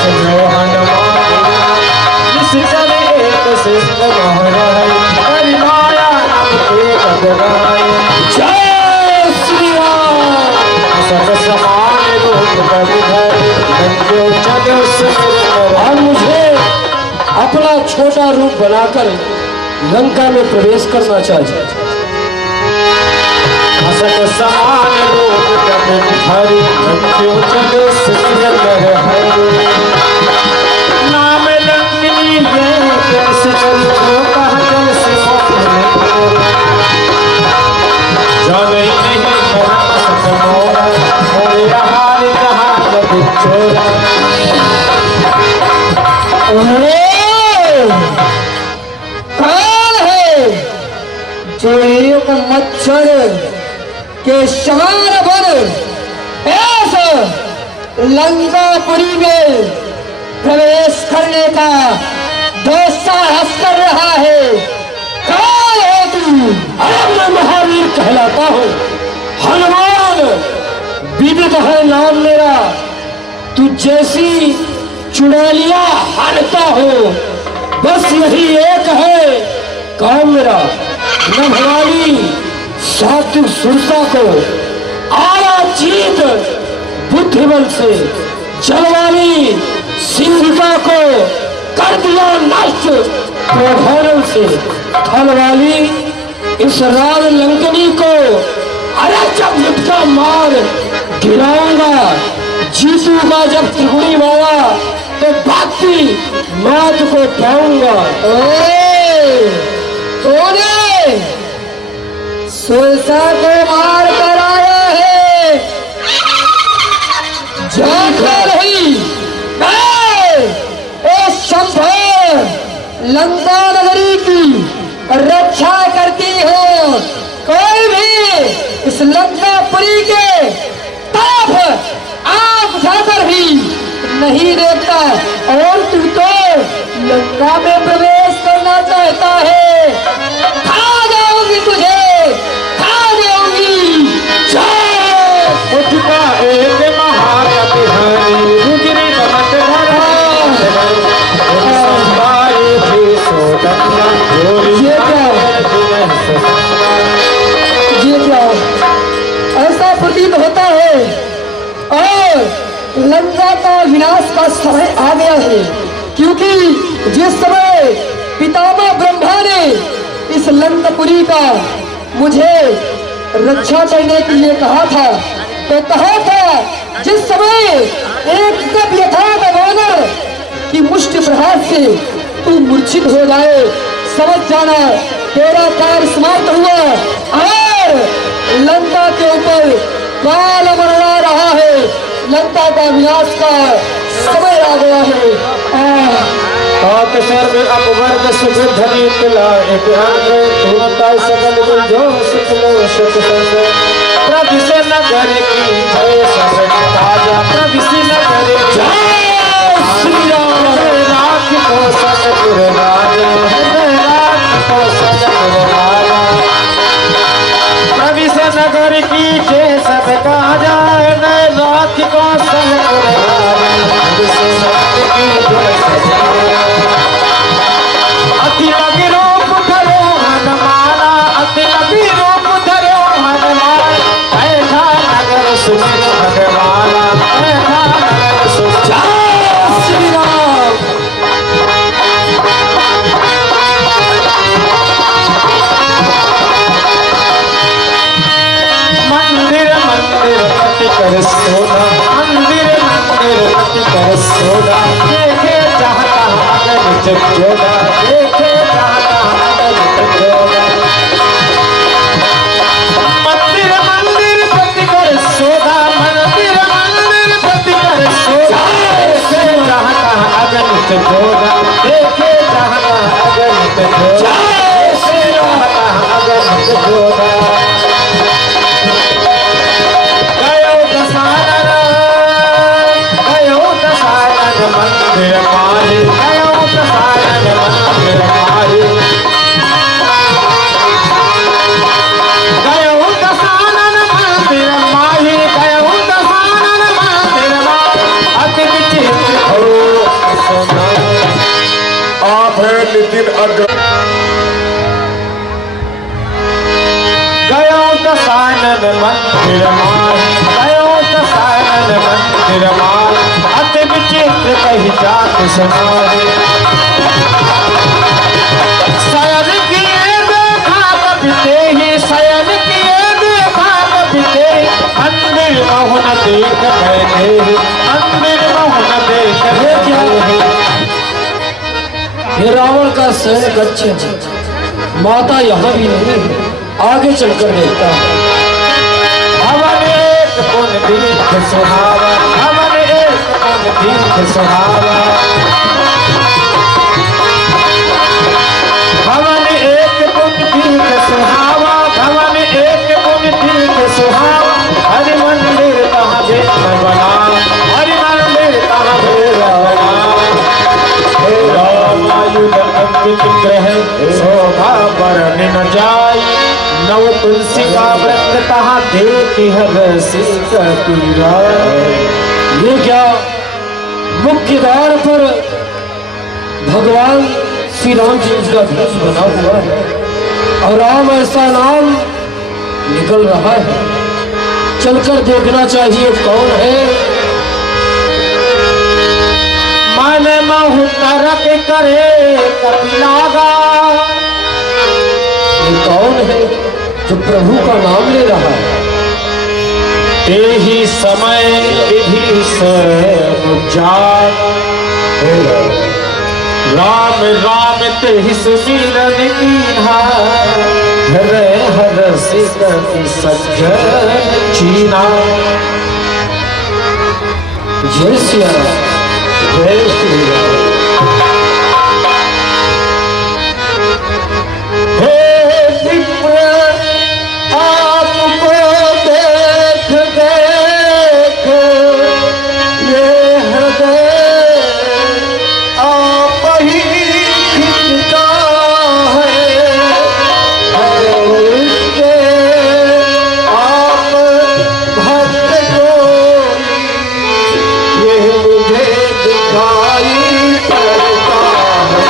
सुनो हनुमान जिस सब एक सिंह मोहराई हरि माया नाम के पद गाए। जय श्री राम। सत समान रूप कवि धरे बंजो चलो सुंदर। और मुझे अपना छोटा रूप बनाकर लंका में प्रवेश करना चाहिए। असत समान रूप कवि धरे बंजो चलो सुंदर हरे। नाम लंकिनी जय कैसे चलो कहा जल से जाने नहीं धर्म सत मोरा मोरे आहार जहाँ जब चोरा। कौन है जो एक मच्छर के समान बन ऐसा लंकापुरी में प्रवेश करने का दुस्साहस कर रहा है? कौन है तू? अरे मैं महावीर कहलाता हूँ, हनुमान विदित है नाम मेरा। तू जैसी चुड़ैलिया हारता हो बस यही एक है काम मेरा। नभवाली सात्विक सुरता को आया जीत बुद्धिबल से, जलवाली सिंहिका को कर दिया नष्ट प्रभावन से, थलवाली इस राज लंकनी को अरे जब झटका मार गिराऊंगा, जीतूंगा जब त्रिगुणी मारा तो बाकी मात को पाऊंगा। सुरसा को मार कर आया है जानकर ही लंका नगरी की रक्षा करती हो। कोई भी इस लंकापुरी के तरफ आंख उठाकर भी नहीं देखता और तू तो लंका में प्रवेश करना चाहता है। खा जाऊंगी तुझे, खा जाऊंगी। उठका एक महारथी हरि रुद्री दमन धरा संभाए भी सोदन्ना। ये क्या ऐसा प्रतीत होता है और लंका का विनाश का समय आ गया है, क्योंकि जिस समय पितामह ब्रह्मा ने इस लंकापुरी का मुझे रक्षा करने के लिए कहा था, तो कहा था जिस समय एक कप यथार्थ वानर की मुष्टि प्रहार से तू मूर्छित हो जाए, समझ जाना तेरा कार्य समाप्त हुआ और लंका के ऊपर काल मंडरा रहा है। लंका का विनाश का समय आ गया है। सर्व अपवर्ग सुधनी तुला एक अंग तुरता सकल जो सुखलो सुख संग। प्रभु से नगर की जय सब ताजा प्रभु से नगर जय श्री राम। राख को सतगुर राजा राख को सतगुर राजा। प्रभु से नगर की जय सब ताजा राख को सतगुर राजा। प्रभु से नगर की जय सब अति लगी रूप धरो हनुमाना अति लगी रूप धरो हनुमान। ऐसा नगर सुख भगवाना ऐसा नगर सुख। जय श्री राम। मंदिर मंदिर पति कर सोना मंदिर मंदिर पति कर सोना। देखे चाहता अगल जोड़ा देखे चाहता अगल जोड़ा। मंदिर मंदिर पति कर सोना मंदिर मंदिर पति कर सोना। देखे चाहता अगल जोड़ा देखे चाहता अगल जोड़ा। देखे चाहता अगल जोड़ा। मंदिर मारे गयो प्रसाद मंदिर मारे। सानन मंदिर माही कयो त सानन मंदिर माही अति विचित्र कही जात समाही शयन किए देखा कबिते ही शयन किए देखा कबिते मंदिर मोहन देख बैठे मंदिर मोहन देख बैठे। ये रावण का सैन्य गच्छे माता यहाँ भी नहीं है, आगे चलकर देखता है। हवन एक पुन दीख सुहावा हवन एक पुन दीख सुहावा हवन एक पुन दीख सुहावा हवन एक पुन दीख सुहावा हरि मंदिर कहाँ भेद बना हरि मंदिर कहाँ भेद बना हे राम आयुध अंकित ग्रह शोभा बरन न जाई नव तुलसी का व्रत कहाँ देखी हर सिक पीरा। ये क्या मुख्य द्वार पर भगवान श्री राम जी का ध्वज बना हुआ है और राम ऐसा नाम निकल रहा है, चलकर देखना चाहिए कौन है। मन महु तरक करे कपिलागा ये कौन है जो प्रभु का नाम ले रहा है। ते ही समय विधि से जाय राम राम ते ही सुमिरन कीन्हा हरे हर सिकति सज्जन चीना। जय श्री राम जय श्री राम। हे विप्र आपको देख देख ये हृदय आप ही खिंचता है उसके आप भक्त को ये मुझे दिखाई पड़ता है।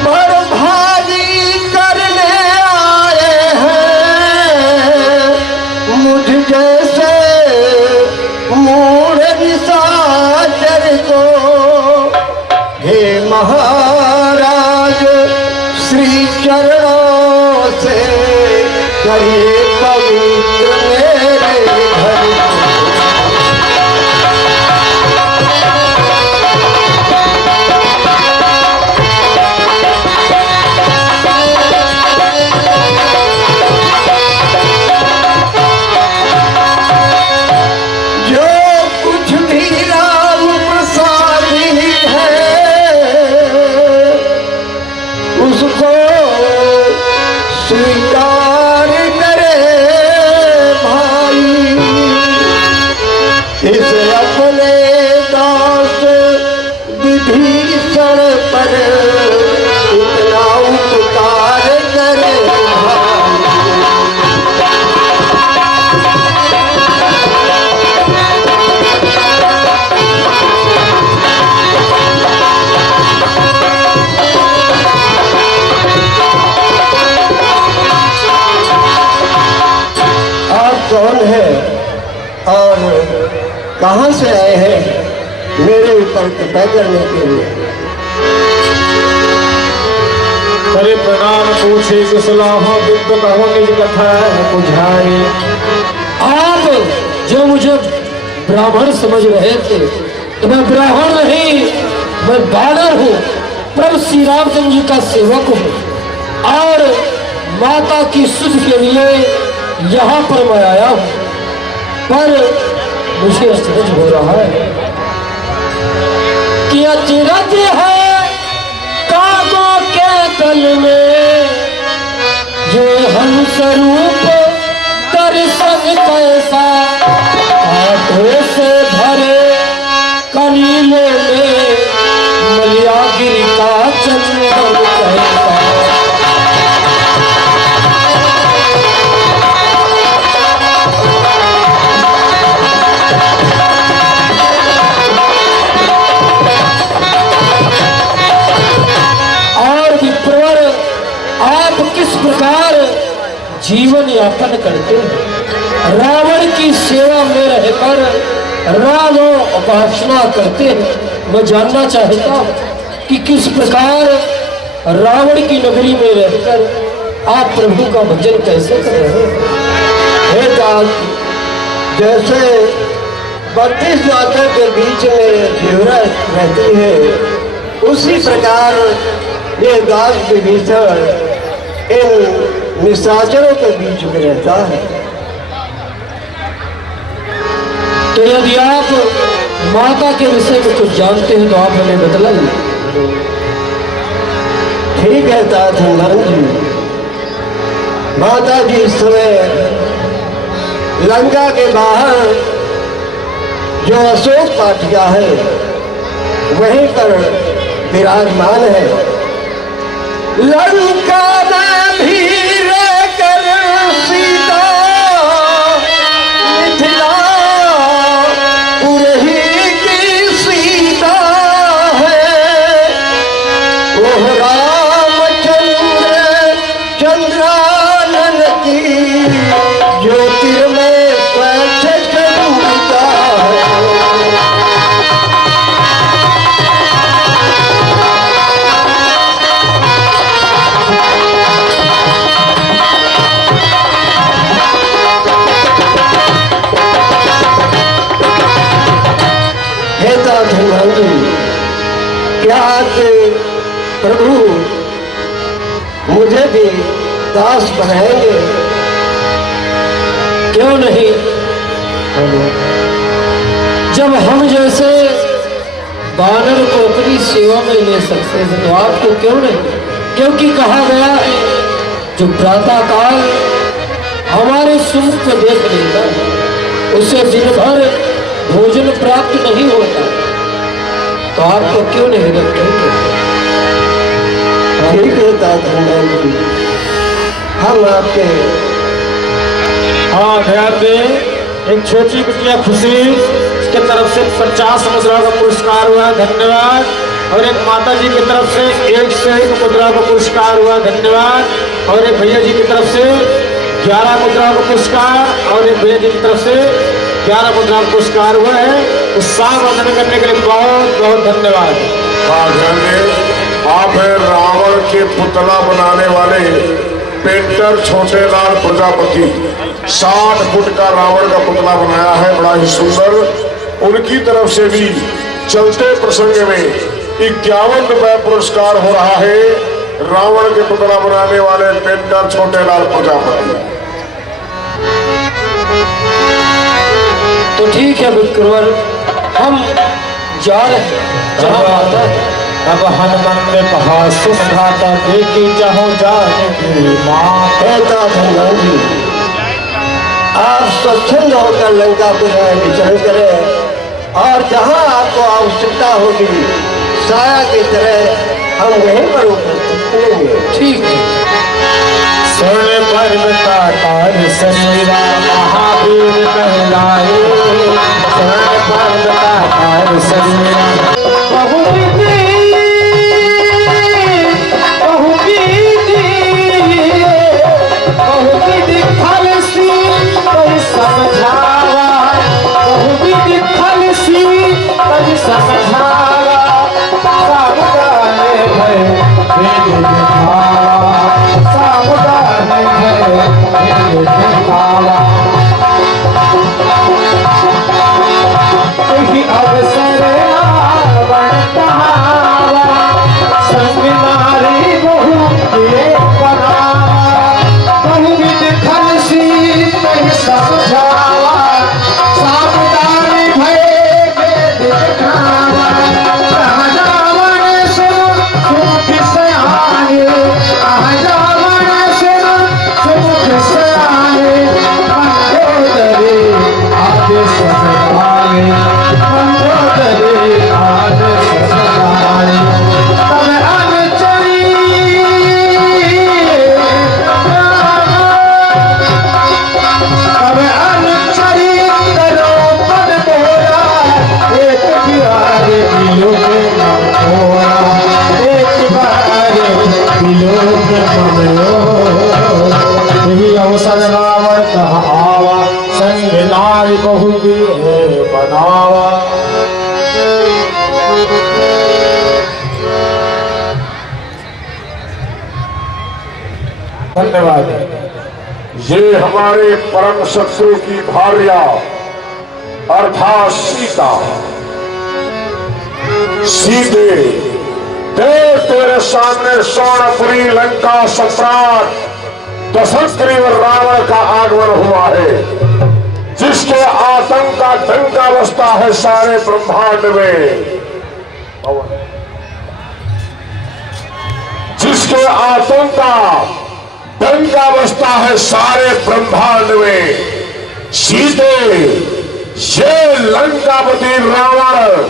बड़ भारी करने आए हैं मुझ जैसे मूढ़ निशाचर को हे महाराज श्री चरणों से करिए पवित्र मेरे घर को। जो कुछ भी राम प्रसादी है उसको स्वीकार करे भाई इस अपने दास विभीषण पर इतना उपकार करे भाई। आप कौन है और कहाँ से आए हैं मेरे ऊपर कृपा करने के लिए। करे प्रणाम पूछे कुशलाहो विद्य कहो निज कथा बुझाई। आप जो मुझे ब्राह्मण समझ रहे थे तो मैं ब्राह्मण नहीं, मैं बानर हूँ, प्रभु श्री रामचंद्र जी का सेवक हूँ और माता की सुध के लिए यहाँ पर मैं आया हूँ। पर मुझे समझ हो रहा है कि अचिरज है कागों के तल में ये हंस रूप दर्शन कैसा आंखों से भरे कलीले में मलियागिरी का चंदन कैसा। यापन करते हैं। रावण की सेवा में रहकर रावण उपासना करते हैं। मैं जानना चाहता हूँ कि किस प्रकार रावण की नगरी में रहकर आप प्रभु का भजन कैसे कर रहे हैं? हे दास, जैसे 32 माता के बीच में जीवरा रहती है, उसी प्रकार ये दास विभीषण इन निशाचरों के बीच में रहता है। तो यदि आप माता के विषय में कुछ जानते हैं तो आप हमें बतलाइए। ठीक है तात हनुमान जी। माता जी इस समय लंका के बाहर जो अशोक वाटिका है वहीं पर विराजमान है। लंका में भी रहकर सीता मिथिला पुरही की सीता है। वो रामचंद्र चंद्रानन की ज्योतिर्मय स्वच्छ रूपता है। हे तात हनुमान जी, क्या आज प्रभु मुझे भी दास बनाएंगे? क्यों नहीं? जब हम जैसे बानर को अपनी सेवा में ले सकते हैं तो आपको क्यों नहीं? क्योंकि कहा गया है जो प्रातः काल हमारे सुख को देख लेता है उसे दिन भर भोजन प्राप्त नहीं होता। तो आपको क्यों नहीं रखते? ठीक है तात हनुमान जी, हम आपके हाँ ध्यान दें। एक छोटी बिटिया खुशी की तरफ से 50 मुद्रा का पुरस्कार हुआ, धन्यवाद। और एक माता जी की तरफ से 1 से 1 मुद्रा का पुरस्कार हुआ, धन्यवाद। और एक भैया जी की तरफ से 11 मुद्रा का पुरस्कार और एक भैया जी की तरफ से 11 मुद्रा का पुरस्कार हुआ है। उत्साह वर्धन करने के लिए बहुत बहुत धन्यवाद। हाँ ध्यान दें। आप है रावण के पुतला बनाने वाले पेंटर छोटेलाल प्रजापति। 60 फुट का रावण का पुतला बनाया है, बड़ा ही सुंदर। उनकी तरफ से भी चलते प्रसंग में 51 रुपए पुरस्कार हो रहा है रावण के पुतला बनाने वाले पेंटर छोटेलाल प्रजापति। तो ठीक है विक्रवर, हम जा रहे हैं जहाँ माता है। अब हनुमान ने कहा सुन भ्राता देखी जहाँ जाने की माँ। हे तात हनुमान जी, आप स्वच्छंद होकर लंकापुर में विचरण करें और जहाँ आपको आवश्यकता होगी साया की तरह हम वहीं पर उपस्थित करेंगे। ठीक है। स्वर्ण पर्वता तार शरीरा महावीर कहलाए। स्वर्ण पर्वता तार शरीरा भी बनावा। धन्यवाद। ये हमारे परम शत्रु की भार्या अर्थात सीता। सीते देव तेरे सामने सोनपुरी लंका सम्राट दशरथ रावण का आगमन हुआ है, जिसके आतंक का डंका बजता है सारे ब्रह्मांड में, जिसके आतंक का डंका बजता है सारे ब्रह्मांड में। सीते ये लंकापति रावण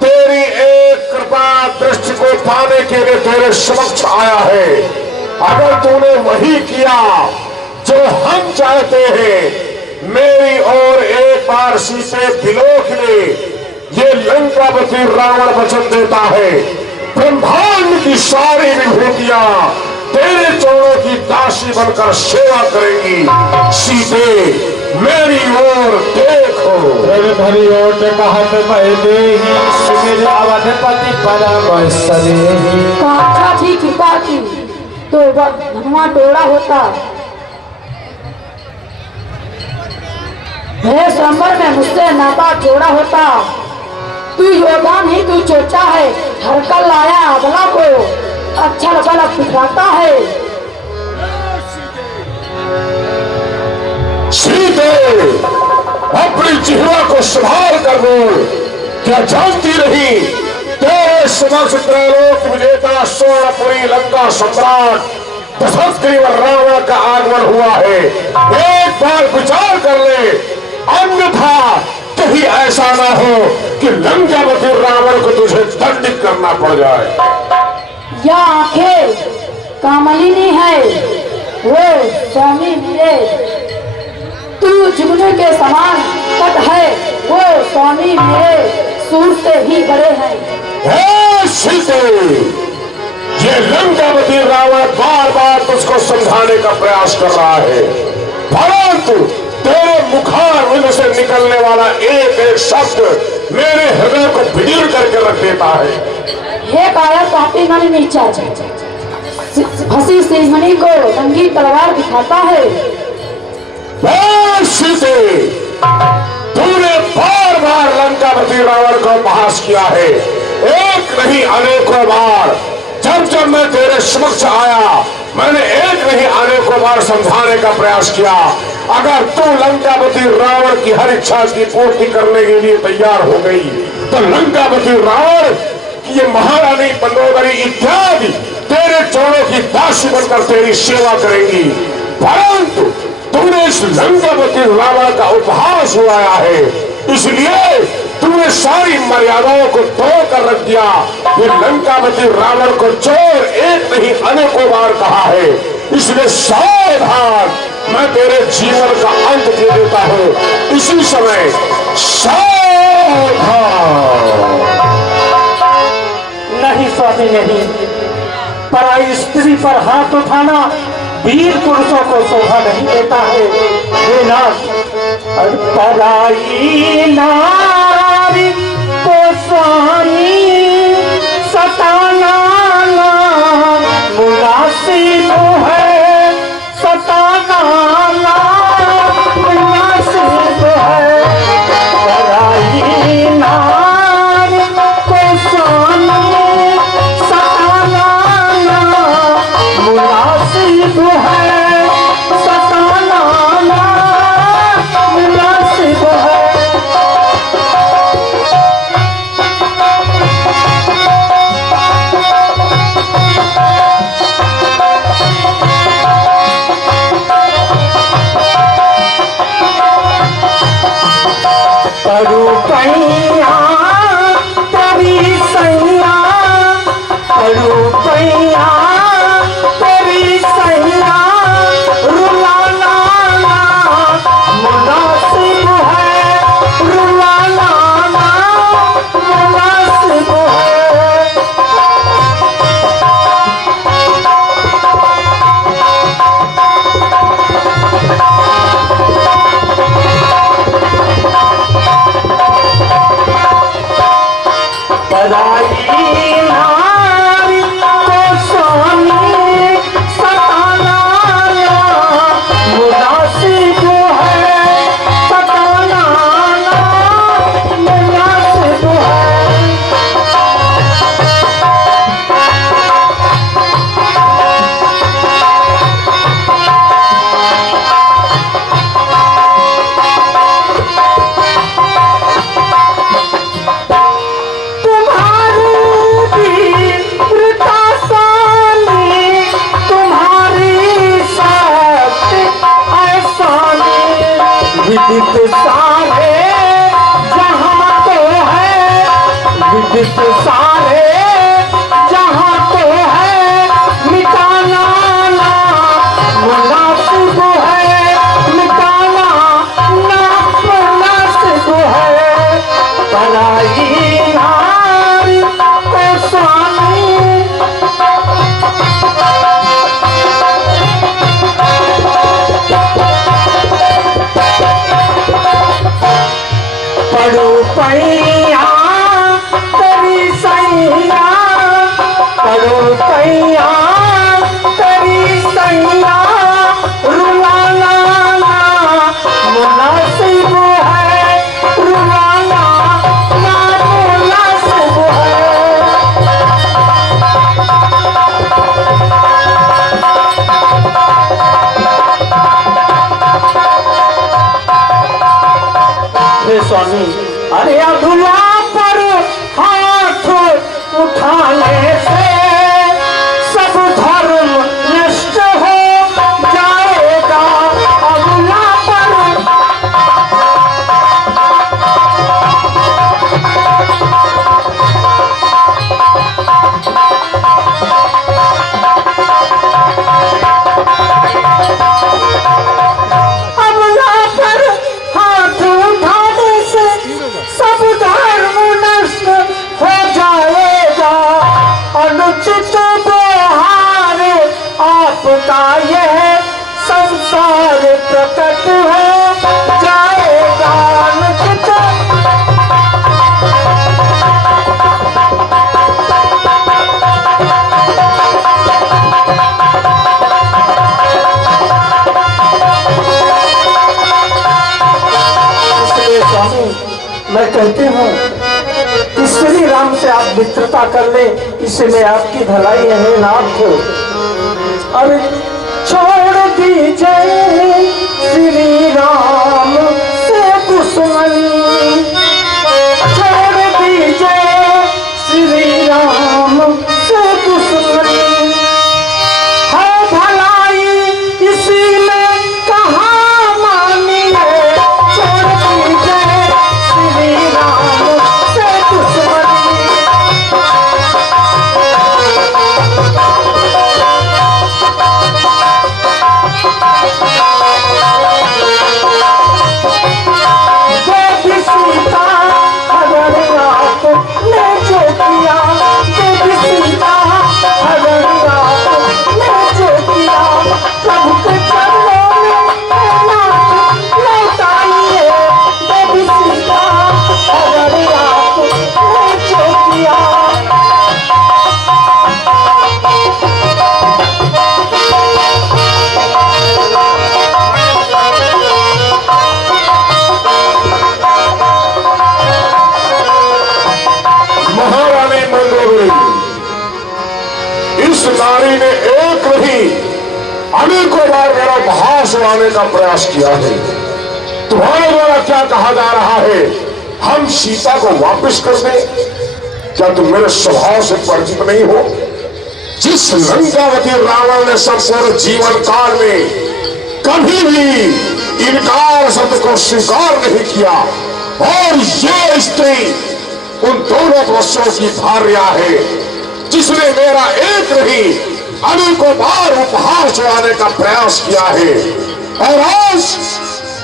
तेरी एक कृपा दृष्टि को पाने के लिए तेरे समक्ष आया है। अगर तूने वही किया जो हम चाहते हैं, मेरी ओर एक बार सीते बिलोक ले, ये लंकापति रावण वचन देता है ब्रह्मांड की सारी विभूतियां तेरे चरणों की दासी बनकर सेवा करेंगी। सीते मेरी ओर देखो। तेरे धरी ओट कहत पहले ही सुमिर अवधपति परम सदेही। काका जी कृपा की तो धनुआ टोड़ा होता। हे स्वयंवर में मुझसे नाता जोड़ा होता। तू योद्धा नहीं तू चोचा है, हरकल लाया अबला को अक्षर बल दिखाता है। सीते अपनी जिह्वा को संभाल कर बोल। क्या जानती रही तेरे समक्ष त्रैलोक विजेता सोनपुरी लंका सम्राट दशरथ रावण का आगमन हुआ है। एक बार विचार कर ले, अन्यथा कहीं ऐसा ना हो कि लंकापति रावण को तुझे दंडित करना पड़ जाए। यह आंखें कामलिनी है, वो स्वामी मेरे। तू जुगनू के समान तट है, वो स्वामी मेरे सूर से ही बड़े हैं। हे सीते, ये लंकापति रावण बार बार तुझको समझाने का प्रयास कर रहा है, परंतु तेरे मुखारविंद से निकलने वाला एक एक शब्द मेरे हृदय को बिगड़ करके रख देता है। हे काया पापी मन नीचा हंसी श्रीमणि को रंगी तलवार दिखाता है। सीते, तूने बार बार लंकापति रावण को उपहास किया है, एक नहीं अनेकों बार। जब जब मैं तेरे समक्ष आया, मैंने एक नहीं अनेकों बार समझाने का प्रयास किया। अगर तू लंकापति रावण की हर इच्छा की पूर्ति करने के लिए तैयार हो गई, तो लंकापति रावण की ये महारानी मंदोदरी इत्यादि तेरे चरणों की दासी बनकर तेरी सेवा करेंगी। परंतु तूने इस लंकापति रावण का उपहास हुआया है, इसलिए तूने सारी मर्यादाओं को तोड़ कर रख दिया। ये लंकापति रावण को चोर एक नहीं अनेकों बार कहा है, इसलिए सावधान, मैं तेरे जीवन का अंत दे देता हूँ इसी समय। सावधान। नहीं स्वामी नहीं, पराई स्त्री पर हाथ उठाना वीर पुरुषों को शोभा नहीं देता है। हे नाथ, पराई नारी को स्वामी सताना मुनासिब है, सताना मुनासिब है। पराई नारी को स्वामी सताना मुनासिब है, सताना मुनासिब है। रुपैया तेरी सैया, रुपैया तेरी सैया, रुलाना मुनासिब है, रुलाना मुनासिब है। विदित सारे जहां तो है, विदित सारे जहां तो है, मिटाना ना मुनासिब है, मिटाना ना मुनासिब है। पराई नारी को स्वामी पड़ो पैया तेरी सैया, पड़ो पैया तेरी सैया, रुलाना ना मुनासिब है, रुलाना ना मुनासिब है। स्वामी अरे अधुला पर हाथ उठाने से सब धर्म नष्ट हो जाएगा। अधुला पर अबला पर हाथ उठाने से सब धर्म नष्ट हो जाएगा। अनुचित व्यवहार आपका यह संसार प्रकट हो जाएगा। अनुचित इसलिए स्वामी मैं कहती हूँ कि श्री राम से आप मित्रता कर ले, इसमें आपकी भलाई है नाथ। अरे छोड़ दीजिए श्री राम से दुश्मनी, छोड़ दीजिए श्री राम से दुश्मनी, है भलाई इसी में कहाँ मानी है। छोड़ दीजिए श्री राम से दुश्मनी। देवी सीता अगर आपने जो किया, देवी सीता अगर आपने जो किया, प्रभु के चरणों में नाथ लौटाइए। देवी सीता अगर आपने जो किया, महारानी मंदोदरी, इस नारी ने एक नहीं अनेकों बार मेरा उपहास उड़ाने का प्रयास किया है। तुम्हारे द्वारा क्या कहा जा रहा है, हम सीता को वापस कर दें? क्या तुम मेरे स्वभाव से परिचित नहीं हो? जिस लंकावती रावण ने संपूर्ण जीवन काल में कभी भी इनकार शब्द को स्वीकार नहीं किया, और ये स्त्री उन दोनों वर्षों की भार्या है जिसने मेरा एक नहीं अनेकों बार उपहार चढ़ाने का प्रयास किया है, और आज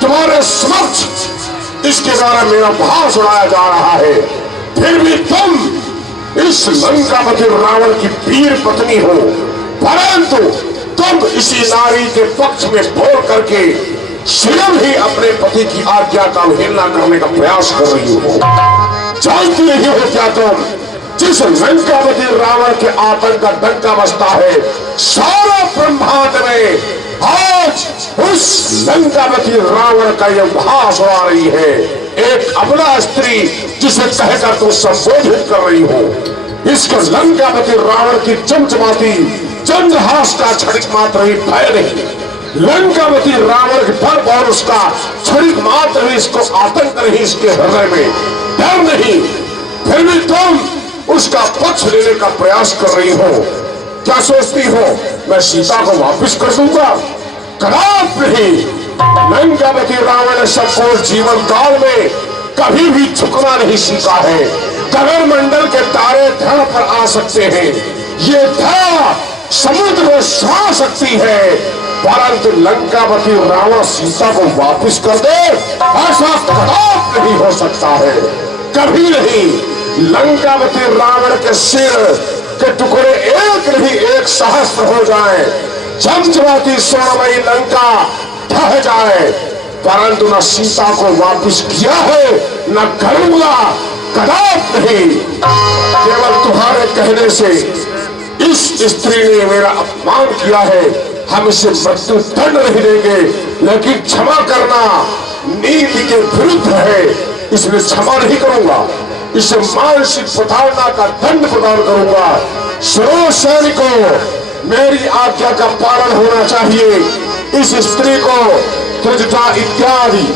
तुम्हारे समक्ष इसके द्वारा मेरा उपहार चढ़ाया जा रहा है। फिर भी तुम इस लंकापति रावण की वीर पत्नी हो, परंतु तुम इसी नारी के पक्ष में बोल करके स्वयं ही अपने पति की आज्ञा का अवहेलना करने का प्रयास कर रही हो। जानती नहीं हो क्या तुम, जिस लंकापति रावण के आतंक का डंका बजता है सारा ब्रह्मांड में, आज उस लंकापति रावण का यह उपहास उड़ा रही है। एक अबला स्त्री जिसे कहकर तुम संबोधित कर रही हो, इसके लंकापति रावण की चमचमाती चंद्रहास का क्षणिक मात्र ही भय नहीं, लंकापति रावण के डर और उसका क्षणिक मात्र ही इसको आतंक नहीं, इसके हृदय में डर नहीं, फिर भी तुम उसका पक्ष लेने का प्रयास कर रही हो। क्या सोचती हो मैं सीता को वापस कर दूंगा? कदापि नहीं। लंकापति रावण सबको जीवन काल में कभी भी झुकना नहीं सीखा है। गगन मंडल के तारे धड़ पर आ सकते हैं, ये धड़ समुद्र में छा सकती है, परंतु लंकापति रावण सीता को वापस कर दे ऐसा कदापि नहीं हो सकता है, कभी नहीं। लंकापति रावण के सिर के टुकड़े एक नहीं 1 सहस्त्र हो जाए, चमचमाती स्वर्णमयी लंका ढह जाए, परंतु न सीता को वापस किया है न करूंगा, कदापि नहीं। केवल तुम्हारे कहने से इस स्त्री ने मेरा अपमान किया है, हम इसे मृत्यु दंड नहीं देंगे, लेकिन क्षमा करना नीति के विरुद्ध है, इसलिए क्षमा नहीं करूंगा, इसे मानसिक प्रताड़ना का दंड प्रदान करूंगा। सुनो सैनिकों, मेरी आज्ञा का पालन होना चाहिए। इस स्त्री को त्रिजटा इत्यादि,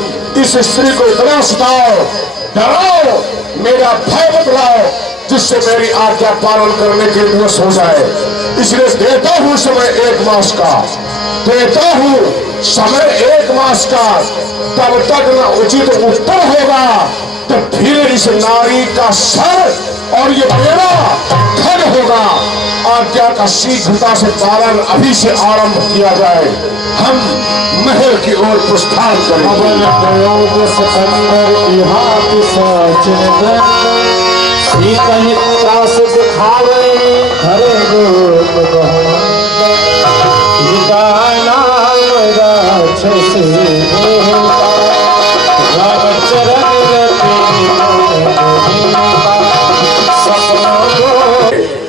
इस स्त्री को इतना सताओ, डराओ, मेरा भय बतलाओ, जिससे मेरी आज्ञा पालन करने के दिवस हो जाए। इसलिए देता हूं समय 1 मास का, देता हूं समय 1 मास का, तब तक न उचित उत्तर होगा तो फिर इस नारी का सर और ये मेरा धन होगा। आज्ञा का शीघ्रता से पालन अभी से आरंभ किया जाए, हम महल की ओर प्रस्थान करेंगे।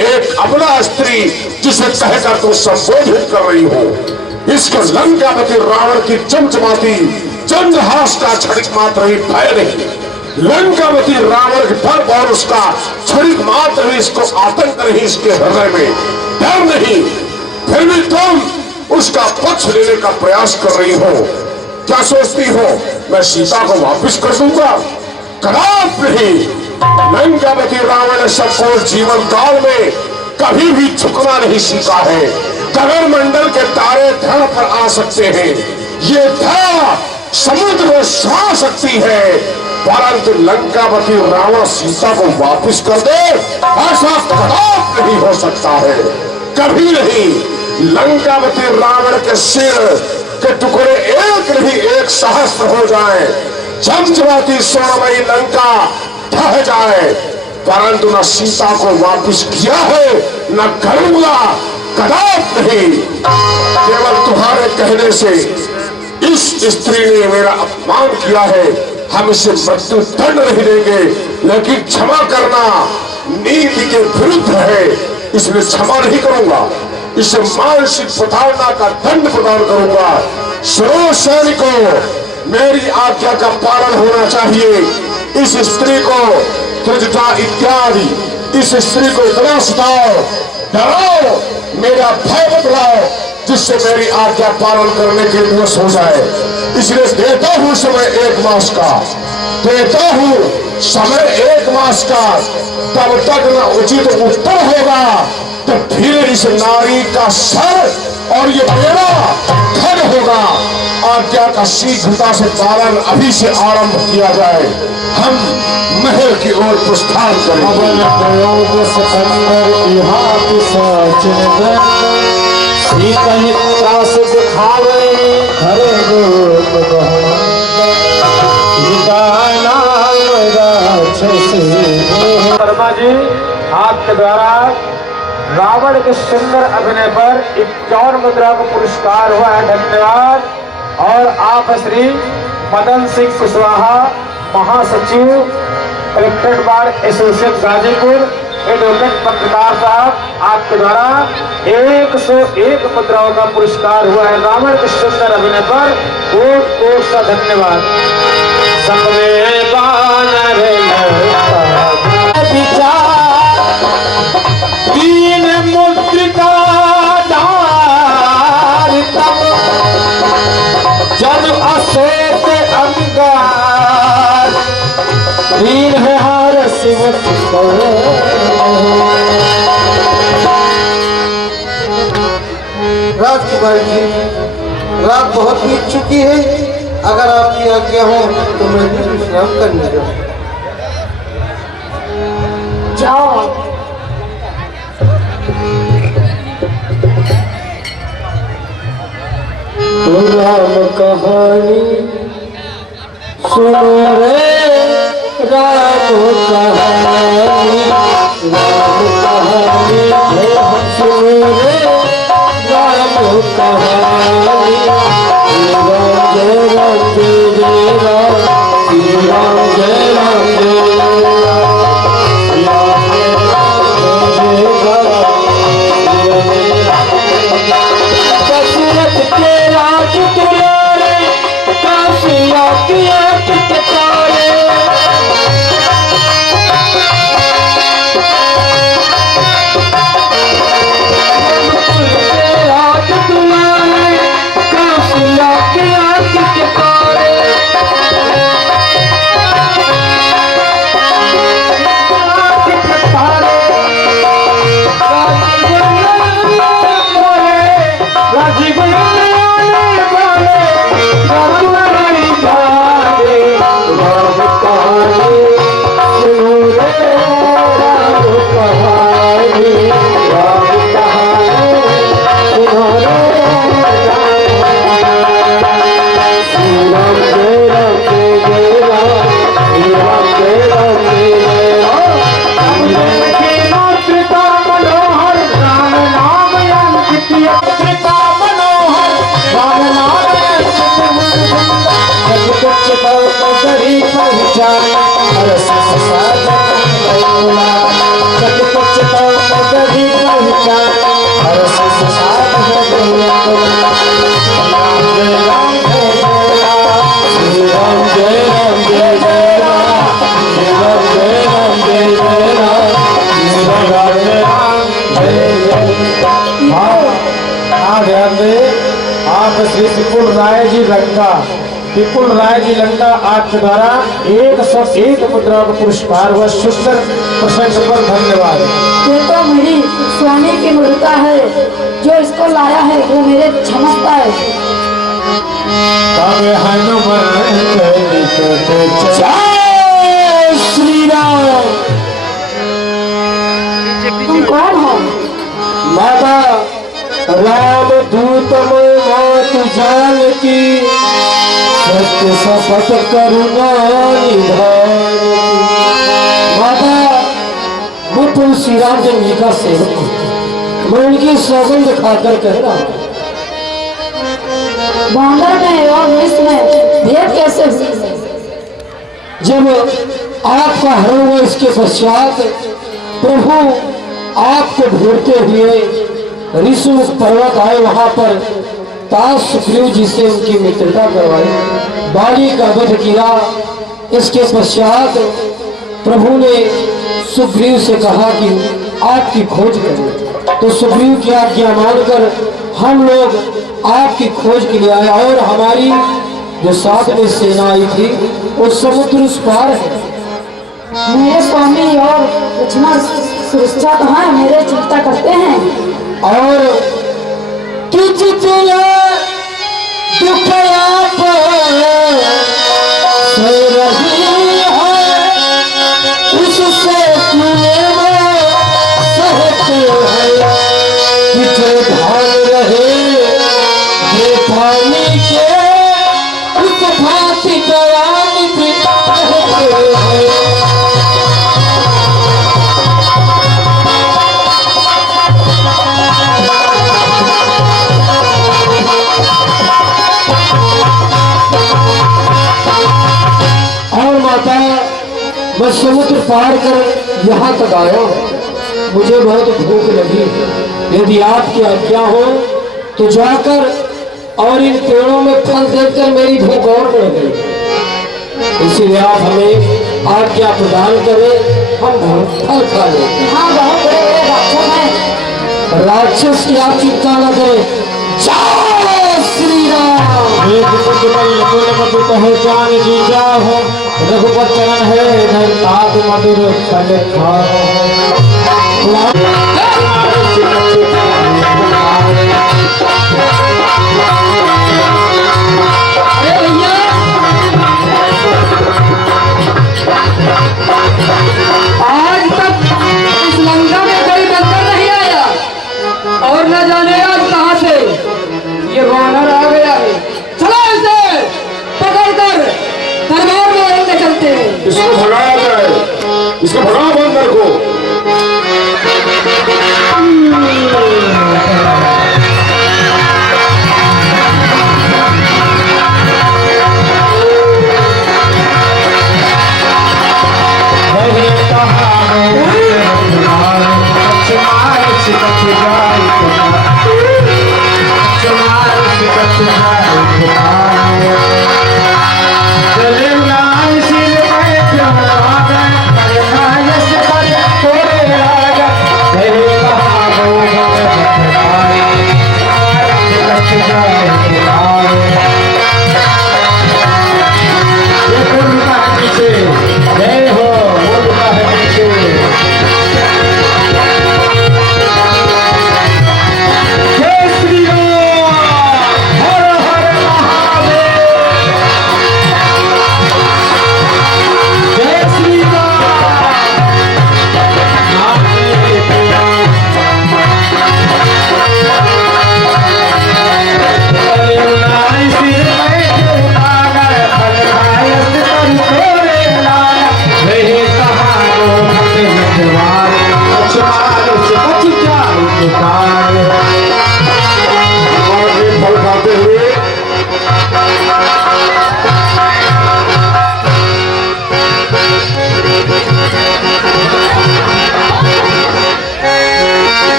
एक अबला स्त्री जिसे कहकर तो संबोधित कर रही हो, इसको लंकापति रावण की चमचमाती चंद्रहास का क्षणिक मात्र ही भय नहीं, लंकापति रावण के बल और उसका क्षणिक मात्र भी इसको आतंक नहीं, इसके हृदय में डर नहीं, फिर भी तुम उसका पक्ष लेने का प्रयास कर रही हो। क्या सोचती हो मैं सीता को वापस कर दूंगा? कदापि नहीं। लंकापति रावण ने सबको जीवन काल में कभी भी झुकना नहीं सीखा है। गगन मंडल के तारे धड़ पर आ सकते हैं, ये धड़ समुद्र में छा सकती है, परंतु लंकापति रावण सीता को वापस कर दे ऐसा कदापि नहीं हो सकता है, कभी नहीं। लंकापति रावण के सिर के टुकड़े एक नहीं 1 सहस्त्र हो जाए, चमचमाती स्वर्णमयी लंका ढह जाए, परंतु न सीता को वापस किया है न करूंगा, कदापि नहीं। केवल तुम्हारे कहने से इस स्त्री ने मेरा अपमान किया है, हम इसे मृत्यु दंड नहीं देंगे, लेकिन क्षमा करना नीति के विरुद्ध है, इसलिए क्षमा नहीं करूंगा, इसे मानसिक प्रताड़ना का दंड प्रदान करूंगा। सुनो सैनिकों, मेरी आज्ञा का पालन होना चाहिए। इस स्त्री को त्रिजटा इत्यादि, इस स्त्री को इतना सताओ, डराओ, मेरा भय बतलाओ, जिससे मेरी आज्ञा पालन करने के दिवस हो जाए। इसलिए देता हूं समय 1 मास का, देता हूं समय 1 मास का, तब तक न उचित उत्तर होगा तो फिर इस नारी का सर और ये मेरा धन होगा। आज्ञा का शीघ्रता से पालन अभी से आरंभ किया जाए, हम महल की ओर प्रस्थान करेंगे। शर्मा जी आपके द्वारा रावण के सुंदर अभिनय पर 51 मुद्रा को पुरस्कार हुआ है, धन्यवाद। और आप श्री मदन सिंह कुशवाहा, महासचिव collectorate bar association Ghazipur, advocate पत्रकार साहब, आपके द्वारा 101 मुद्राओं का पुरस्कार हुआ है रावण के सुंदर अभिनय पर, कोट कोट सा धन्यवाद। सबने बानर तीन मुद्रिका डार जन अशोक अंगार वीर है हार शिव राजकुमार जी रात बहुत बीत चुकी है, अगर आपकी आज्ञा हो तो मैं भी विश्राम करने जाऊँ। जाओ। तो राम कहानी सुनो रे, राम कहानी, राम कहानी सुनो रे, राम कहानी। जय राम जय जय राम, श्री राम जय राम जय राम, दशरथ के राज दुलारे, काशिया की आंख के तारे। राज दुलारे, काशिया की आंख के तारे। राजीव आप श्री विपुल राय जी लंका आपके द्वारा 101 मुद्रा का पुरस्कार व सुंदर प्रशंसा पर धन्यवाद। ये तो मेरी स्वामी की मुद्रा है, जो इसको लाया है वो मेरे समझता है। तब हनुमान जय श्री राम। तुम कौन हो? माता राम दूत में मात जानकी, सत्य शपथ करुणा निधान की। माता मैं तुलसी राम जी का सेवक हूँ, मैं उनकी सौगंध खाकर कह रहा हूँ। बांदर में और मिस में भेद कैसे हुई? जब आपका हरण हुआ इसके पश्चात प्रभु आपको ढूंढते हुए ऋषिमुख पर्वत आए, वहां पर ताश सुग्रीव जी से उनकी मित्रता करवाई, बाली का वध किया। इसके पश्चात प्रभु ने सुग्रीव से कहा कि आपकी खोज करें, तो सुग्रीव की आज्ञा मानकर हम लोग आपकी खोज के लिए आए और हमारी जो साथ में सेना आई थी वो समुद्र उस पार है। मेरे स्वामी और लक्ष्मण सुरक्षा तो है, मेरे चिंता करते हैं। और तुझ तुला दुख आप सह रही है, उससे सहते हैं कि जो ढाल रहे ये पानी के, उस भांति दयाल भी कहते हैं। मैं समुद्र पार कर यहाँ तक आया, मुझे बहुत भूख लगी। यदि आपकी आज्ञा हो तो जाकर और इन पेड़ों में फल देखकर मेरी भूख और बढ़ गई। इसीलिए आप हमें आज्ञा प्रदान करें, हम फल खा लें। हाँ, बहुत बड़े बड़े राक्षस हैं। राक्षस की आप चिंता न करें। जय श्री राम। पहचान जी जाओ, रघुपत चरण है तात मधुर फल खाओ। बेटे। इसको भगाया जाए, इसको भगाओ बंदर को।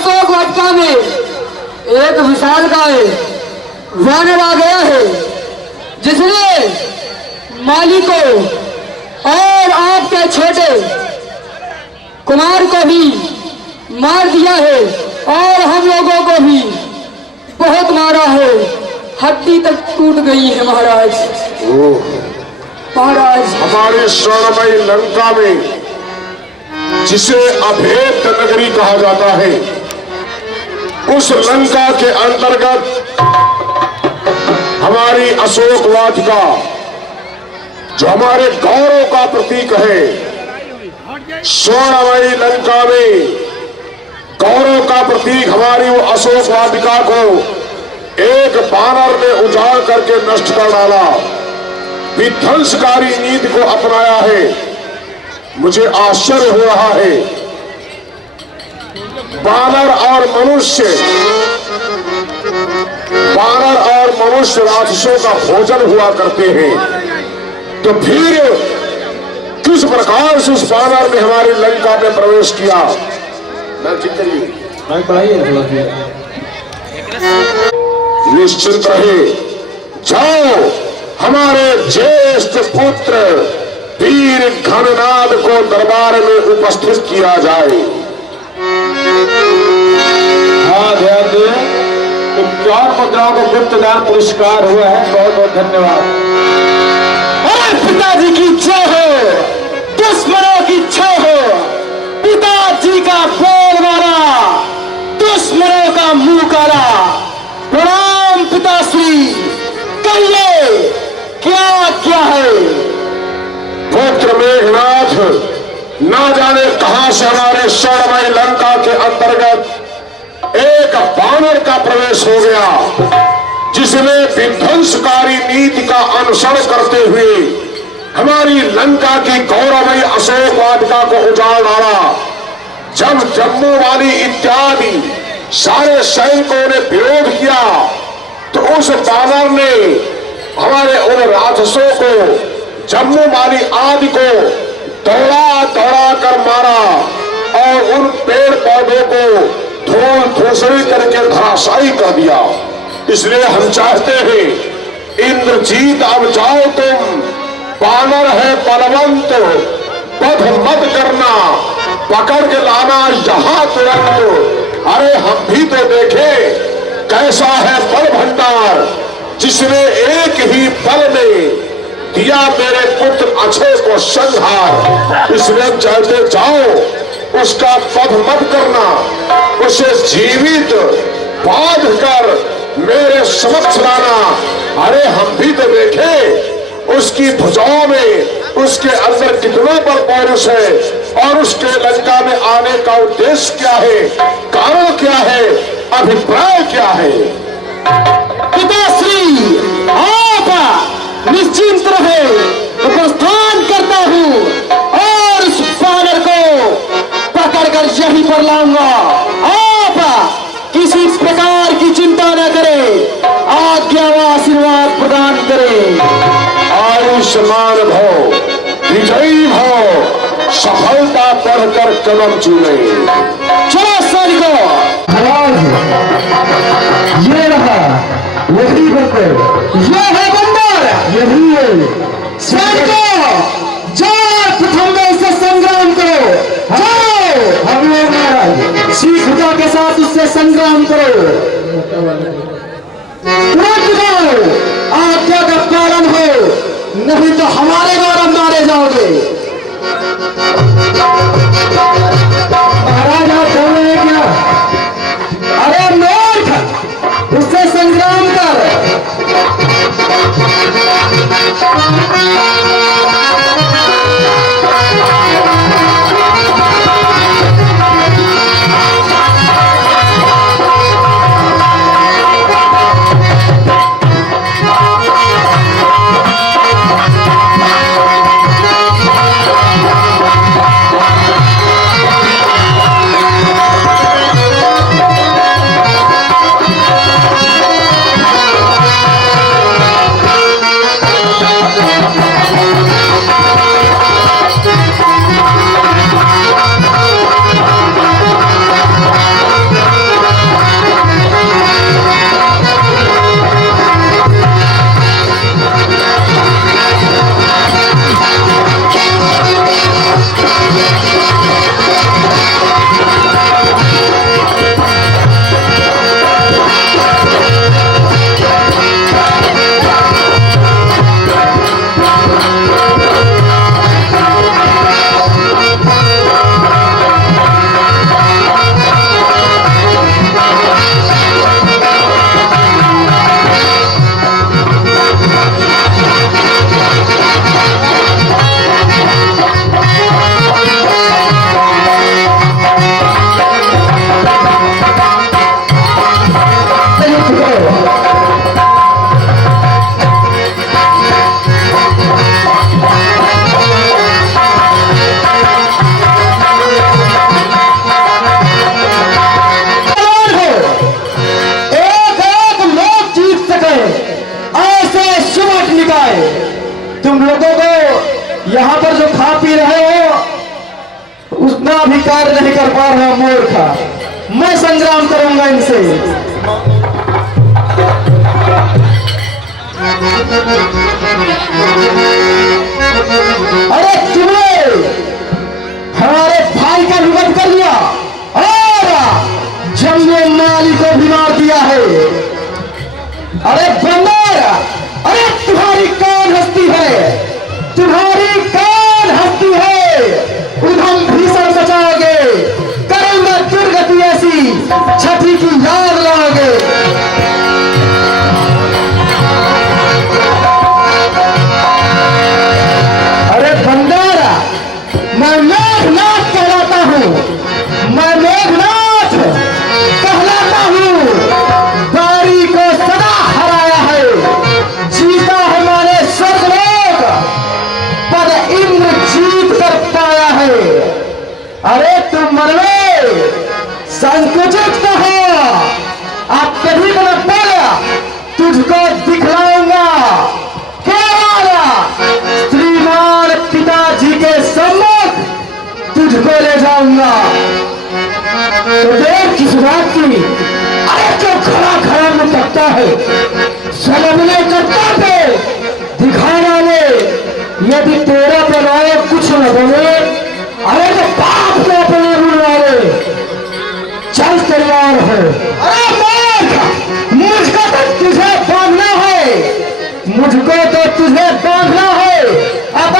अशोक वाटिका में एक विशालकाय वानर आ गया है, जिसने माली को और आपके छोटे कुमार को भी मार दिया है और हम लोगों को भी बहुत मारा है, हड्डी तक टूट गई है महाराज। महाराज, हमारी स्वर्णमयी लंका में जिसे अभेद नगरी कहा जाता है, उस लंका के अंतर्गत हमारी अशोक वाटिका, जो हमारे गौरव का प्रतीक है, स्वर्णमयी लंका में गौरव का प्रतीक हमारी वो अशोक वाटिका को एक बानर ने उजाड़ करके नष्ट कर डाला, विध्वंसकारी नीति को अपनाया है। मुझे आश्चर्य हो रहा है, बानर और मनुष्य राक्षसों का भोजन हुआ करते हैं, तो फिर किस प्रकार से उस बानर ने हमारी लंका में प्रवेश किया? निश्चिंत रहे, जाओ हमारे ज्येष्ठ पुत्र वीर घननाद को दरबार में उपस्थित किया जाए। हाँ, ध्यान दें, तो 4 मुद्राओं को गुप्तदान पुरस्कार हुआ है। बहुत बहुत धन्यवाद। और पिताजी की जय हो, दुश्मनों की जय हो। पिताजी का बोल मारा, दुश्मनों का मुंह काला। प्रणाम पिताश्री, कहिए क्या क्या है? पुत्र मेघनाथ, ना जाने कहां से हमारे स्वर्णमयी लंका के अंतर्गत एक बानर का प्रवेश हो गया, जिसने विध्वंसकारी नीति का अनुसरण करते हुए हमारी लंका की गौरवमयी अशोक वाटिका को उजाड़ डाला। जब जम्मू वाली इत्यादि सारे सैनिकों ने विरोध किया, तो उस बानर ने हमारे उन राक्षसों को, जम्मू वाली आदि को दौड़ा दौड़ा कर मारा और उन पेड़ पौधों को धूल धूसरी करके धराशायी कर दिया। इसलिए हम चाहते हैं, इंद्रजीत अब जाओ तुम, बानर है बलवंत, वध मत करना, पकड़ के लाना यहाँ तुरंत। अरे हम भी तो देखे कैसा है बल भंडार, जिसने एक ही पल में दिया मेरे पुत्र अक्षय को संहार। इसलिए चाहते जाओ, उसका वध मत करना, उसे जीवित बांध कर मेरे समक्ष लाना। अरे हम भी तो देखे उसकी भुजाओं में, उसके अंदर कितना बल पौरुष है, और उसके लंका में आने का उद्देश्य क्या है, कारण क्या है, अभिप्राय क्या है? पिताश्री, आप निश्चिंत रहे, उपस्थान करता हूँ और उस बानर को पकड़कर यहीं पर लाऊंगा। आप किसी प्रकार की चिंता न करें, आज्ञा व आशीर्वाद प्रदान करें। आयुष्मान भव, विजयी भव, सफलता पढ़कर कदम चूमे। चलो सैनिकों, ये रहा वही बंदर, ये है बंदर, यही है। सैनिकों, जाओ प्रथम में उससे संग्राम करो। जाओ, हम लोग महाराज श्री खुदा के साथ उससे संग्राम करो। तुरंत जाओ, आज्ञा का पालन हो, नहीं तो हमारे द्वारा मारे जाओगे। महाराज आप बोल रहे हैं क्या? अरे मूर्ख, उससे संग्राम कर। उतना भी कार्य नहीं कर पा रहा मूर्ख। मैं संग्राम करूंगा इनसे। अरे तुमने हमारे भाई का विवध कर लिया और जंगे माली को भी मार दिया है। अरे बंदर, अरे तुम्हारी कौन हस्ती है? तुम्हारी कौन हस्ती है? उधम भीषण बचाओगे, करूंगा दुर्गति ऐसी, छठी की याद लाओगे। अरे बंदर, मैं मेघनाथ कहलाता हूं, मैं मेघनाथ कहलाता हूं। बारी को सदा हराया है, जीता हमारे स्वर्गलोक, पर इंद्र जीत कर पाया है। अरे तुम मरवे संकुचित कहो, आप कभी को न बोला, तुझको दिखलाऊंगा केवल श्रीमान पिताजी के सम्मुख तुझको ले जाऊंगा। तो देख किस बात की, अरे जो खड़ा खड़ा में करता है, समझने करता पे दिखाना में, यदि तेरा बनाए कुछ न बने, अरे तो बाप को अपने बुलावे, चल तैयार हो। अरे मूर्ख, मुझको तो तुझे बांधना है, मुझको तो तुझे बांधना है। अब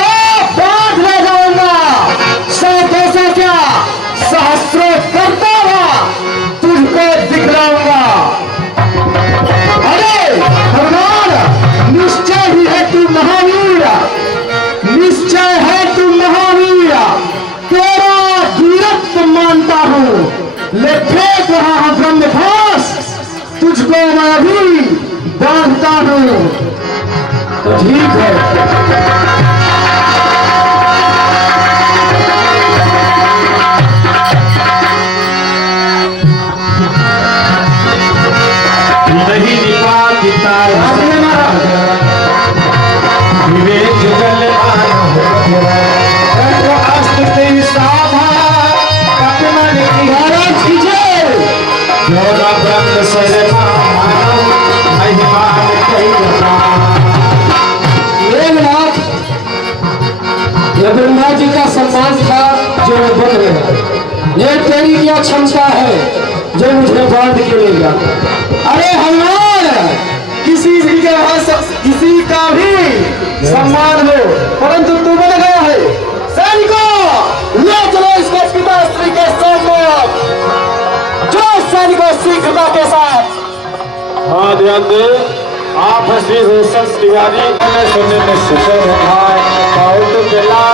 बांध ले जाऊंगा, सौ से क्या सहस्रों करता हुआ तुझको दिखलाऊंगा। अरे भगवान, निश्चय ही है तू महावीर, निश्चय है तू महावीर, तेरा वीरत्व मानता हूं। ले फेंक वहां ब्रह्मघास, तुझको मैं अभी बांधता हूं। तो ठीक है, नहीं निपातिता विवेक जुगल अस्तुति साधा कपमन की महाराज की जय। योगा ब्रह्म शरणा महिमान कही मेघनाथ, यह ब्रह्मा जी का सम्मान था जो मैं बन रहा, ये तेरी क्या क्षमता है जो मुझे बांध के ले गया? अरे हनुमान, किसी भी के वहां किसी का भी सम्मान हो, परंतु तू बन गया है। सैनिकों, ले चलो इसको पिताश्री के सम्मुख, जो सैनिकों शीघ्रता के साथ। हाँ ध्यान दे, आप श्री रोशन तिवारी ने सुनने में सुसर है बहुत बेला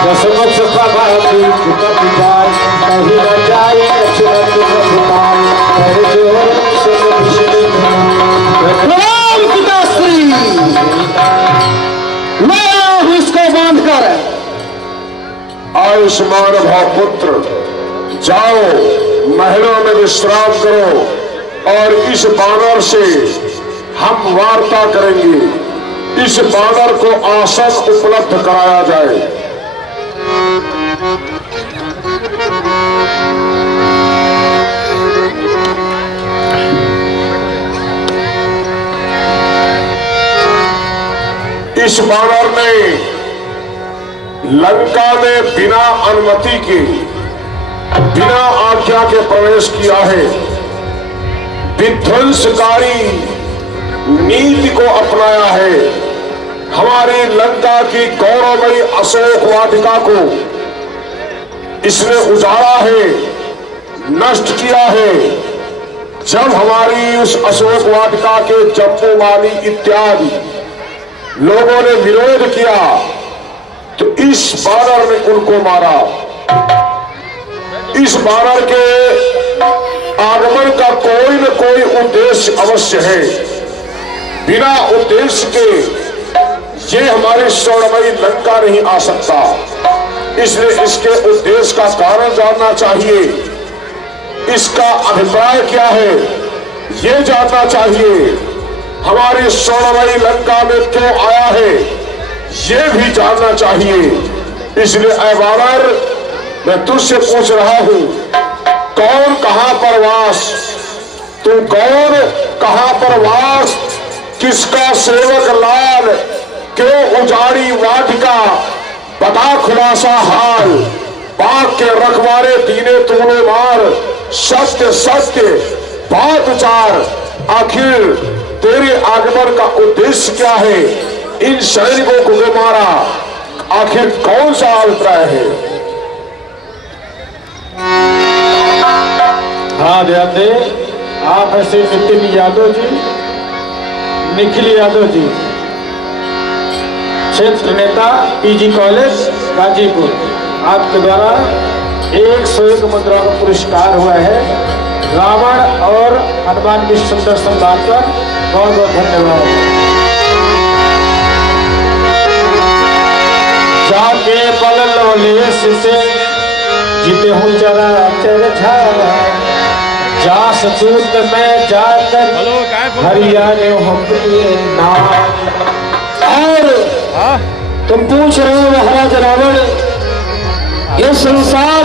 दसमत सफा भारती कुटुंब जाय कभी न जाए रचना कुटुंबाल कर जोर से विषय प्रणाम पिताश्री, मैं आया हूं इसको बांध कर। आयुष्मान भव पुत्र, जाओ महलों में विश्राम करो और इस बानर से हम वार्ता करेंगे। इस बानर को आसन उपलब्ध कराया जाए। इस बानर ने लंका में बिना अनुमति के, बिना आज्ञा के प्रवेश किया है। विध्वंसकारी नीति को अपनाया है। हमारी लंका की गौरवमयी अशोक वाटिका को इसने उजाड़ा है, नष्ट किया है। जब हमारी उस अशोक वाटिका के जम्मू माली इत्यादि लोगों ने विरोध किया तो इस बानर ने उनको मारा। इस बानर के आगमन का कोई न कोई उद्देश्य अवश्य है। बिना उद्देश्य के ये हमारी स्वर्णमयी लंका नहीं आ सकता। इसलिए इसके उद्देश्य का कारण जानना चाहिए। इसका अभिप्राय क्या है ये जानना चाहिए। हमारी स्वर्णमयी लंका में क्यों आया है ये भी जानना चाहिए। इसलिए ऐ बाबर, मैं तुझसे पूछ रहा हूं, कौन कहां पर वास, तू कौन कहां पर वास, किसका सेवक लाल, क्यों उजाड़ी वाटिका, बता खुलासा हाल। बाग के रखवारे दीने तूने मार, सत्य सत्य बात उचार। आखिर तेरे आगमन का उद्देश्य क्या है, इन सैनिकों को जो मारा, आखिर कौन सा अभिप्राय है। हाँ ध्यान दे, आप ऐसे नितिन यादव जी, निखिल यादव जी, क्षेत्र नेता पीजी कॉलेज गाजीपुर, आपके द्वारा 101 मुद्रा का पुरस्कार हुआ है। रावण और हनुमान की सुंदर संवाद पर बहुत बहुत धन्यवाद। जाके बल लोले से जीते हूँ जरा चरछा, जास दूत में जाकर हरियाणे हम नाम। और तुम पूछ रहे हो महाराज रावण, ये संसार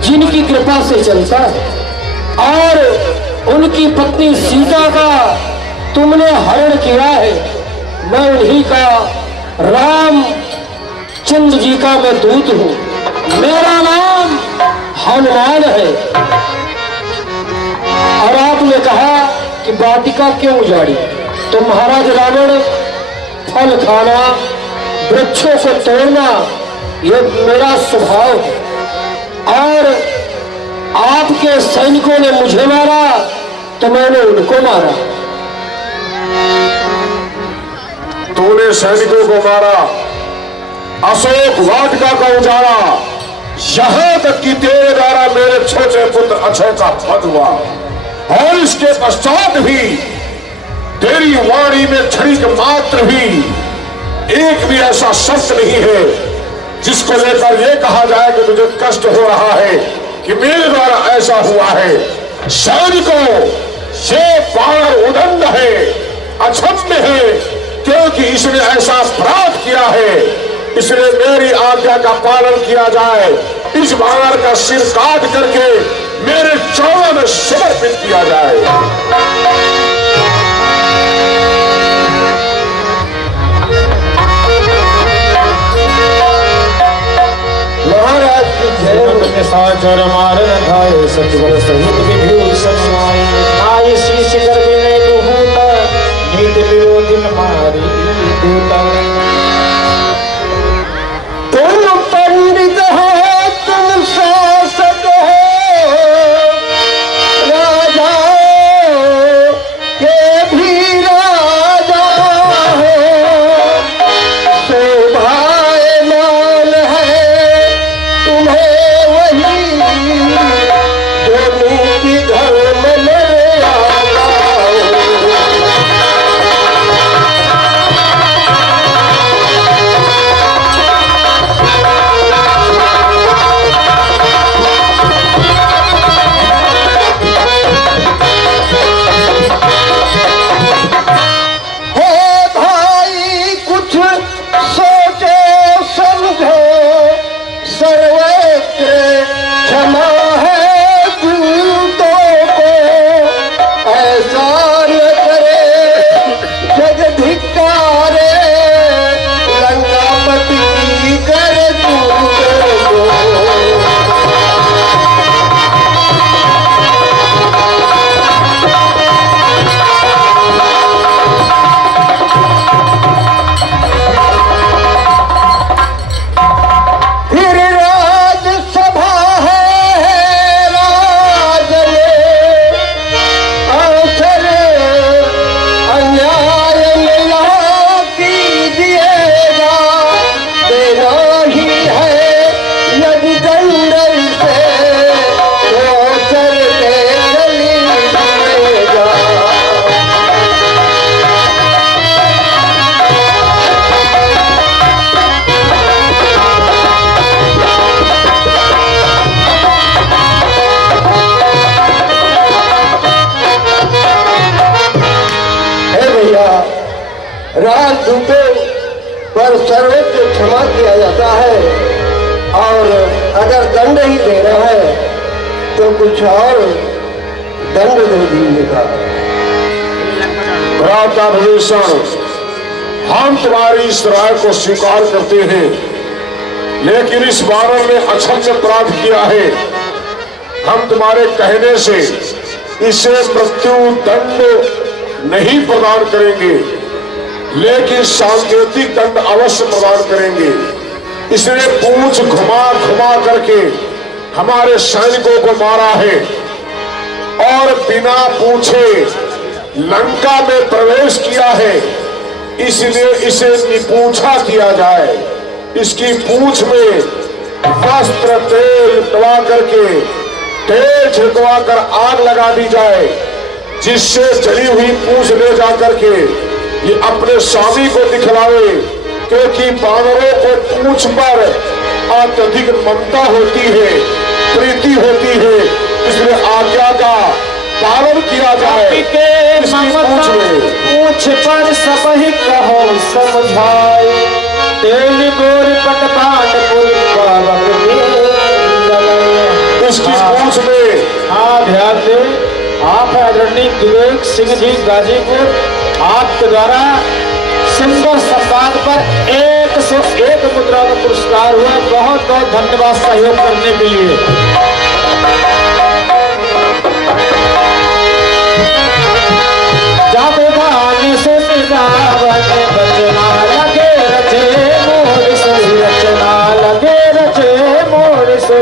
जिनकी कृपा से चलता है और उनकी पत्नी सीता का तुमने हरण किया है, मैं उन्हीं का राम चंद्र जी का मैं दूत हूं, मेरा नाम हनुमान है। और आपने कहा कि वाटिका क्यों उजाड़ी, तो महाराज रावण फल खाना, वृक्षों को तोड़ना ये मेरा स्वभाव है। और आपके सैनिकों ने मुझे मारा तो मैंने उनको मारा। तूने सैनिकों को मारा, अशोक वाटिका का उजाड़ा, यहां तक कि तेरे द्वारा मेरे छोटे पुत्र अक्षय का वध हुआ। और इसके पश्चात भी तेरी वाणी में क्षणिक मात्र भी एक भी ऐसा शब्द नहीं है जिसको लेकर यह कहा जाए कि मुझे कष्ट हो रहा है कि मेरे द्वारा ऐसा हुआ है। सैनिकों, ये बाण उदंड है, अक्षम्य है, क्योंकि इसने ऐसा अपराध किया है, इसलिए मेरी आज्ञा का पालन किया जाए। इस बाण का सिर काट करके मेरे चरणों में समर्पित किया जाए। महाराज की साचर मारे खाए सतवर सहित विभूत समाए, आय शीश गर्भ में दुहूता, नीत विरोधिन मारी दूता। तुम पंडित हो, तुम शासक हो, राजाओं के भी राजा हो, शोभायमान है तुम्हें वही जो नीति धर्म में आता हो। हे भाई कुछ सोचो समझो, सर्वत्र क्षमा है दूतों को, ऐसा न करे जग धिक्कारे, लंकापति कर दूतों को। रात टूटे पर सर्वोच्च क्षमा किया जाता है, और अगर दंड ही देना है तो कुछ और दंड दे दीजिएगा। भ्राता विभीषण, हम तुम्हारी इस राय को स्वीकार करते हैं, लेकिन इस वानर ने अक्षम्य अपराध किया है। हम तुम्हारे कहने से इसे मृत्यु दंड नहीं प्रदान करेंगे, लेकिन सांकेतिक दंड अवश्य प्रदान करेंगे। इसने पूंछ घुमा घुमा करके हमारे सैनिकों को मारा है और बिना पूछे लंका में प्रवेश किया है, इसलिए इसे निपूछा किया जाए। इसकी पूंछ में वस्त्र तेल दबा करके तेल छिड़कवा कर आग लगा दी जाए, जिससे जली हुई पूंछ ले जा करके ये अपने स्वामी को दिखलावे, क्योंकि बानरों को पूंछ पर अत्यधिक ममता होती है, प्रीति होती है, इसलिए आज्ञा का पालन किया जाए। पूछ पर सब ही कहो समझाए, तेल गोर पटपाट पुर पावक इसकी पूंछ में हाँ ध्यान दे। आप आदरणीय विवेक सिंह जी गाजीपुर, आपके द्वारा सुंदर संवाद पर 101 मुद्रा का पुरस्कार हुआ। बहुत बहुत धन्यवाद सहयोग करने के लिए। जब गाने से बचना लगे रचे मोर से, रचना लगे रचे मोर से।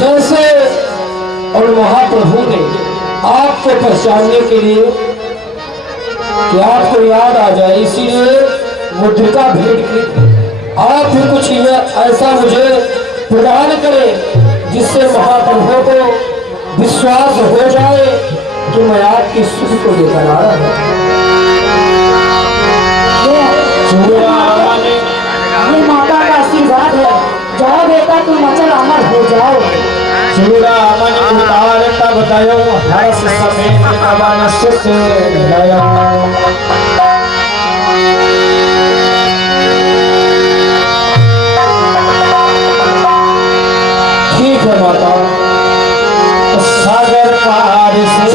जैसे और महाप्रभु ने आपको पहचानने के लिए कि आपको याद आ जाए, इसीलिए मुद्रिका भेंट की। आप भी कुछ ऐसा मुझे प्रदान करें जिससे महाप्रभु को विश्वास हो जाए कि मैं आपकी सुख को लेकर आ रहा हूँ। ये माता का आशीर्वाद है। जाओ बेटा, तुम अचल अमर हो जाओ। चूड़ा मन उतारता बतायो, हर्ष समेत पवन सुख लयो। ठीक है माता, सागर पार से